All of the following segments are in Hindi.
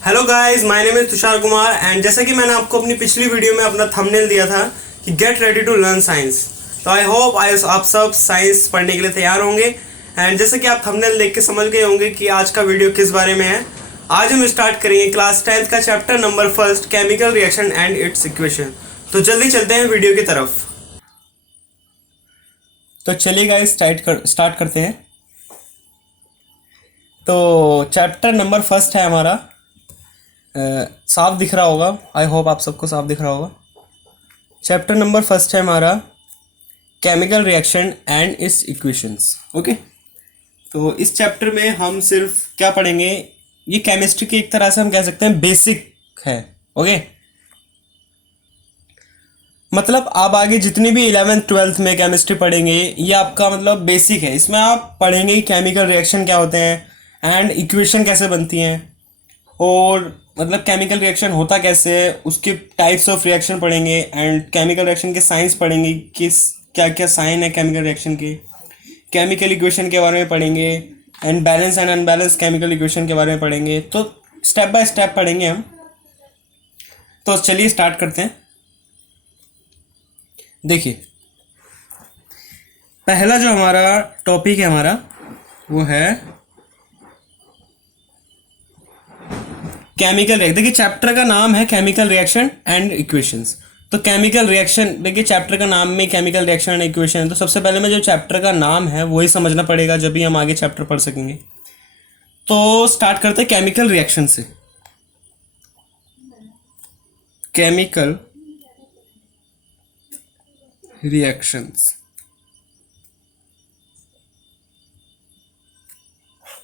Hello guys, my name is Tushar Kumar and जैसा कि मैंने आपको अपनी पिछली वीडियो में अपना थंबनेल दिया था कि get ready to learn science. तो आई होप आप सब साइंस पढ़ने के लिए तैयार होंगे। एंड जैसे कि आप थंबनेल देख के समझ गए होंगे कि आज का वीडियो किस बारे में है। आज हम स्टार्ट करेंगे क्लास 10th का chapter number first, chemical reaction and it's equation. तो जल्दी चलते हैं वीडियो की तरफ। तो चलिए गाइस स्टार्ट करते हैं। तो चैप्टर नंबर फर्स्ट है हमारा, साफ दिख रहा होगा, आई होप आप सबको साफ दिख रहा होगा। चैप्टर नंबर फर्स्ट है हमारा chemical reaction and it's equations. Okay, तो इस चैप्टर में हम सिर्फ क्या पढ़ेंगे, ये केमिस्ट्री की एक तरह से हम कह सकते हैं बेसिक है। ओके, मतलब आप आगे जितनी भी 11th 12th में केमिस्ट्री पढ़ेंगे ये आपका मतलब बेसिक है। इसमें आप पढ़ेंगे केमिकल रिएक्शन क्या होते हैं एंड इक्वेशन कैसे बनती हैं, और मतलब केमिकल रिएक्शन होता कैसे है, उसके टाइप्स ऑफ रिएक्शन पढ़ेंगे एंड केमिकल रिएक्शन के साइंस पढ़ेंगे, किस क्या क्या साइन है केमिकल रिएक्शन के, केमिकल इक्वेशन के बारे में पढ़ेंगे and balance and unbalance chemical equation के बारे में पढ़ेंगे। तो स्टेप बाय स्टेप पढ़ेंगे हम। तो चलिए स्टार्ट करते हैं। देखिए, पहला जो हमारा टॉपिक है हमारा वो है केमिकल रिएक्शन। देखिए चैप्टर का नाम है केमिकल रिएक्शन एंड इक्वेशंस। तो केमिकल रिएक्शन, देखिए चैप्टर का नाम में केमिकल रिएक्शन एंड इक्वेशन है, तो सबसे पहले में जो चैप्टर का नाम है वही समझना पड़ेगा जब भी हम आगे चैप्टर पढ़ सकेंगे। तो स्टार्ट करते हैं केमिकल रिएक्शन से। केमिकल रिएक्शंस,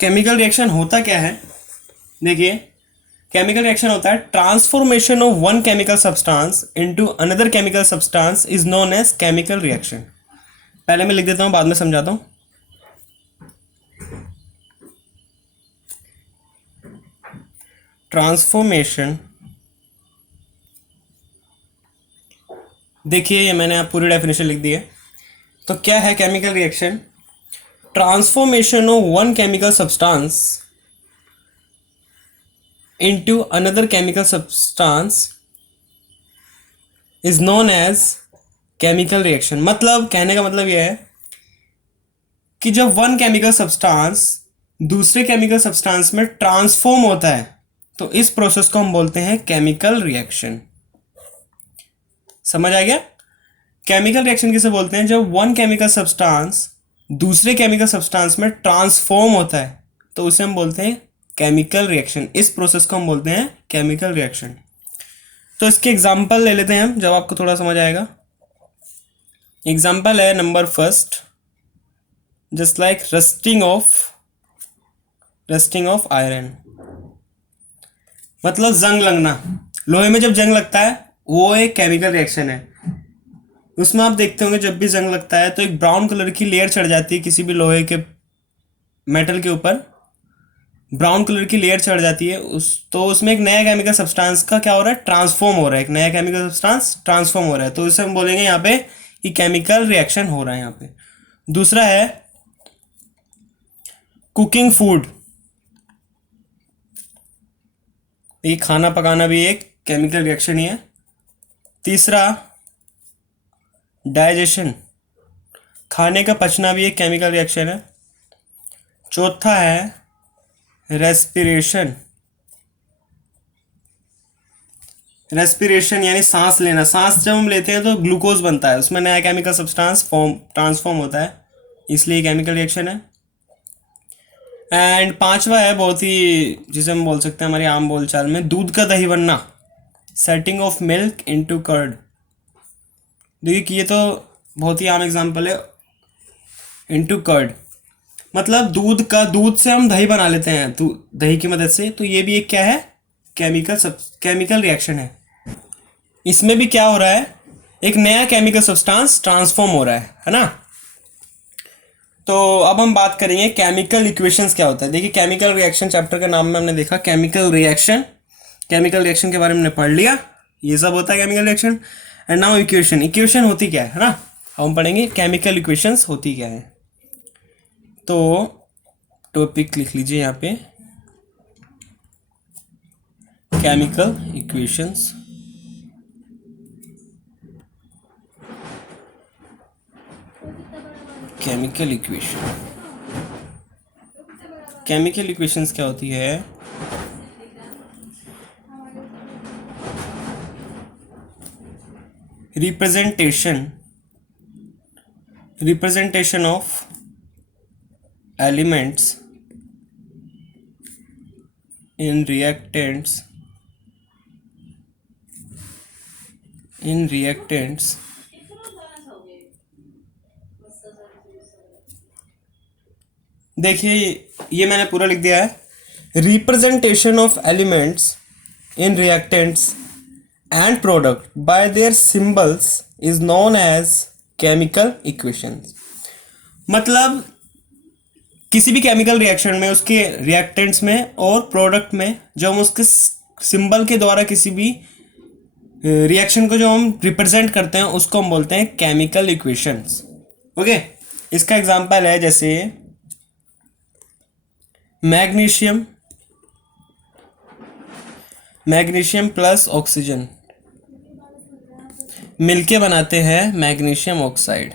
केमिकल रिएक्शन होता क्या है। देखिए, केमिकल रिएक्शन होता है transformation of one chemical substance into another chemical substance is known as chemical reaction. पहले मैं लिख देता हूं, बाद में समझाता हूं। ट्रांसफॉर्मेशन, देखिए ये मैंने आप पूरी डेफिनेशन लिख दी है। तो क्या है chemical reaction? Transformation of one chemical substance into another chemical substance is known as chemical reaction। मतलब कहने का मतलब यह है कि जब वन केमिकल सब्सटेंस दूसरे केमिकल सब्सटेंस में ट्रांसफॉर्म होता है तो इस प्रोसेस को हम बोलते हैं केमिकल रिएक्शन। समझ आ गया? केमिकल रिएक्शन किसे बोलते हैं? जब वन केमिकल सब्सटेंस दूसरे केमिकल सब्सटेंस में ट्रांसफॉर्म होता है तो उसे हम बोलते हैं केमिकल रिएक्शन। इस प्रोसेस को हम बोलते हैं केमिकल रिएक्शन। तो इसके एग्जांपल ले लेते हैं हम, जब आपको थोड़ा समझ आएगा। एग्जांपल है number first, just like rusting of iron, मतलब जंग लगना। लोहे में जब जंग लगता है वो एक केमिकल रिएक्शन है। उसमें आप देखते होंगे जब भी जंग लगता है तो एक ब्राउन कलर की लेयर चढ़ जाती है किसी भी लोहे के मेटल के ऊपर, ब्राउन कलर की लेयर चढ़ जाती है तो उसमें एक नया केमिकल सब्सटेंस का क्या हो रहा है? ट्रांसफॉर्म हो रहा है। एक नया केमिकल सब्सटेंस ट्रांसफॉर्म हो रहा है, तो इसे हम बोलेंगे यहाँ पे कि केमिकल रिएक्शन हो रहा है यहाँ पे। दूसरा है कुकिंग फूड, ये खाना पकाना भी एक केमिकल रिएक्शन ही है। तीसरा डाइजेशन, खाने का पचना भी एक केमिकल रिएक्शन है। चौथा है रेस्पिरेशन, रेस्पिरेशन यानी सांस लेना। सांस जब हम लेते हैं तो ग्लूकोज बनता है, उसमें नया केमिकल सब्सटेंस ट्रांसफॉर्म होता है, इसलिए केमिकल रिएक्शन है। एंड पांचवा है बहुत ही, जिसे हम बोल सकते हैं हमारी आम बोलचाल में, दूध का दही बनना, setting of milk into curd. देखिए कि ये तो बहुत ही आम एग्जांपल है, इनटू कर्ड मतलब दूध से हम दही बना लेते हैं तो दही की मदद से। तो ये भी एक क्या है? केमिकल रिएक्शन है। इसमें भी क्या हो रहा है? एक नया केमिकल सब्सटेंस ट्रांसफॉर्म हो रहा है ना। तो अब हम बात करेंगे केमिकल इक्वेशंस क्या होता है। देखिए केमिकल रिएक्शन चैप्टर के नाम में हमने देखा केमिकल रिएक्शन, केमिकल रिएक्शन के बारे में हमने पढ़ लिया, ये सब होता है chemical reaction. And now equation, equation होती क्या है ना, हम पढ़ेंगे केमिकल इक्वेशंस होती क्या है। तो टॉपिक लिख लीजिए यहाँ पे, chemical equations, chemical equation, chemical equations क्या होती है? Representation of elements in reactants देखिए ये मैंने पूरा लिख दिया है। Representation of elements in reactants and product by their symbols is known as chemical equations. मतलब किसी भी केमिकल रिएक्शन में उसके रिएक्टेंट्स में और प्रोडक्ट में जो हम उसके सिंबल के द्वारा किसी भी रिएक्शन को जो हम रिप्रेजेंट करते हैं उसको हम बोलते हैं केमिकल इक्वेशंस। ओके, इसका एग्जांपल है जैसे मैग्नीशियम प्लस ऑक्सीजन मिलके बनाते हैं मैग्नीशियम ऑक्साइड।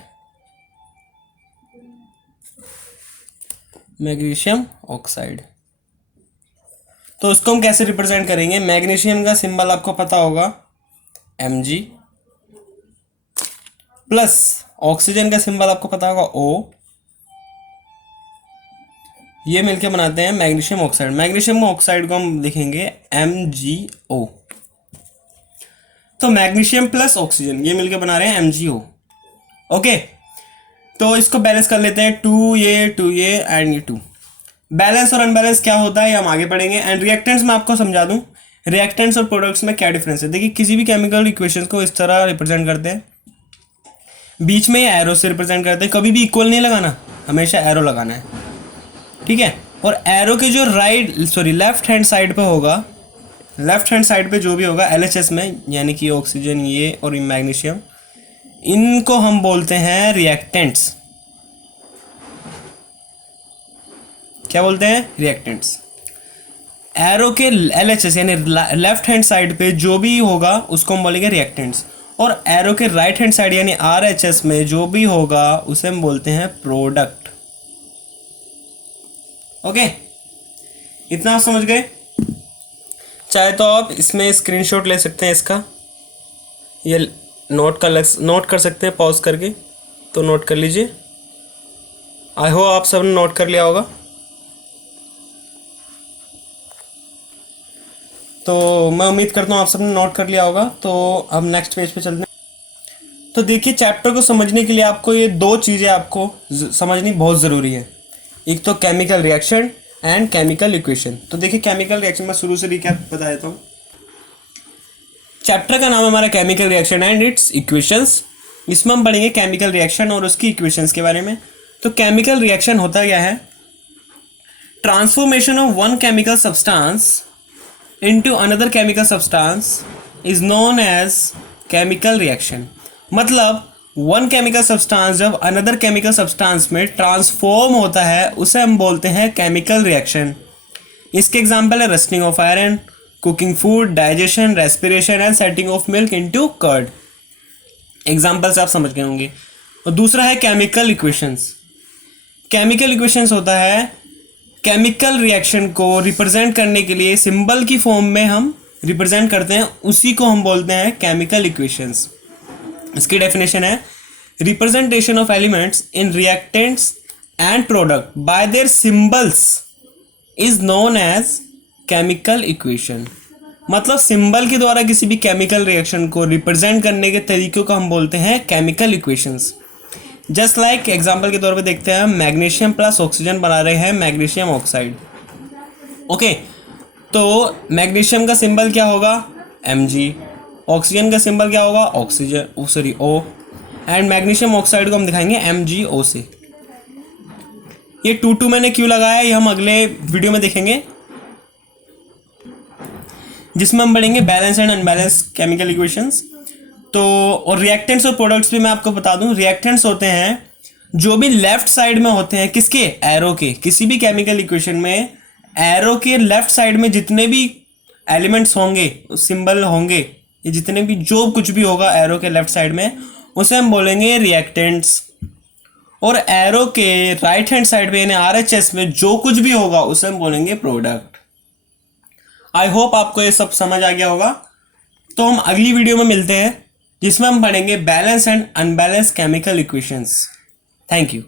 तो उसको हम कैसे रिप्रेजेंट करेंगे? मैग्नीशियम का सिंबल आपको पता होगा Mg, प्लस ऑक्सीजन का सिंबल आपको पता होगा O। ये मिलके बनाते हैं मैग्नीशियम ऑक्साइड। मैग्नीशियम ऑक्साइड को हम लिखेंगे MgO। तो मैग्नीशियम प्लस ऑक्सीजन ये मिलके बना रहे हैं MgO। ओके, तो इसको बैलेंस कर लेते हैं, 2A एंड ये 2। बैलेंस और अनबैलेंस क्या होता है ये हम आगे पढ़ेंगे। एंड रिएक्टेंट्स में आपको समझा दूं, रिएक्टेंट्स और प्रोडक्ट्स में क्या डिफरेंस है। देखिए किसी भी केमिकल इक्वेशंस को इस तरह रिप्रेजेंट करते हैं, बीच में एरो से रिप्रेजेंट करते हैं। कभी भी इक्वल नहीं लगाना, हमेशा एरो लगाना है, ठीक है। और एरो के जो लेफ्ट हैंड साइड पे होगा, लेफ्ट हैंड साइड पे जो भी होगा LHS में, यानी कि ऑक्सीजन ये और मैग्नीशियम, इनको हम बोलते हैं रिएक्टेंट्स। क्या बोलते हैं? रिएक्टेंट्स। एरो के LHS यानी लेफ्ट हैंड साइड पे जो भी होगा उसको हम बोलेंगे रिएक्टेंट्स, और एरो के राइट हैंड साइड यानी RHS में जो भी होगा उसे हम बोलते हैं प्रोडक्ट। ओके, इतना आप समझ गए? चाहे तो आप इसमें स्क्रीनशॉट ले सकते हैं इसका, ये नोट कर सकते हैं पॉज करके, तो नोट कर लीजिए। आई होप आप सबने नोट कर लिया होगा। तो मैं उम्मीद करता हूँ आप सबने नोट कर लिया होगा। तो अब नेक्स्ट पेज पे चलते हैं। तो देखिए चैप्टर को समझने के लिए आपको ये दो चीज़ें आपको समझनी बहुत ज़रूरी है। एक तो chemical reaction and chemical equation. तो देखिए केमिकल रिएक्शन में शुरू से रिकैप बता देता हूँ। चैप्टर का नाम है हमारा chemical reaction and it's equations. इसमें हम पढ़ेंगे केमिकल रिएक्शन और उसकी इक्वेशंस के बारे में। तो केमिकल रिएक्शन होता क्या है? Transformation of one chemical substance into another chemical substance is known as chemical reaction. मतलब वन केमिकल सब्सटेंस जब अनदर केमिकल सब्सटेंस में ट्रांसफॉर्म होता है उसे हम बोलते हैं केमिकल रिएक्शन। इसके एग्जांपल है rusting of iron, cooking food, digestion, respiration and setting of milk into curd. Example से आप समझ गए होंगे। और दूसरा है केमिकल इक्वेशंस। केमिकल इक्वेशंस होता है केमिकल रिएक्शन को रिप्रेजेंट करने के लिए सिंबल की फॉर्म में हम रिप्रेजेंट करते हैं, उसी को हम बोलते हैं केमिकल इक्वेशंस। इसकी डेफिनेशन है representation of elements in reactants and product by their symbols is known as chemical equation. मतलब सिंबल के द्वारा किसी भी केमिकल रिएक्शन को रिप्रेजेंट करने के तरीकों को हम बोलते हैं chemical equations. Just like example के तौर पे देखते हैं, मैग्नीशियम प्लस ऑक्सीजन बना रहे हैं मैग्नीशियम ऑक्साइड। ओके, तो मैग्नीशियम का सिंबल क्या होगा? Mg। ऑक्सीजन का सिंबल क्या होगा? O। एंड मैग्नीशियम ऑक्साइड को हम दिखाएंगे MgO से। ये 2 मैंने क्यों लगाया ये हम अगले वीडियो में देखेंगे, जिसमें हम पढ़ेंगे balance and unbalance chemical equations. तो और रिएक्टेंट्स और प्रोडक्ट्स भी मैं आपको बता दूं, रिएक्टेंट्स होते हैं जो भी लेफ्ट साइड में होते हैं, किसके? एरो के। किसी भी केमिकल इक्वेशन में एरो के लेफ्ट साइड में जितने भी एलिमेंट्स होंगे, सिंबल होंगे, ये जितने भी जो कुछ भी होगा एरो के लेफ्ट साइड में, उसे हम बोलेंगे रिएक्टेंट्स। और एरो के राइट हैंड साइड पे यानी आरएचएस में जो कुछ भी होगा उसे हम बोलेंगे प्रोडक्ट। आई होप आपको ये सब समझ आ गया होगा। तो हम अगली वीडियो में मिलते हैं जिसमें हम पढ़ेंगे balance and unbalance chemical equations. Thank you.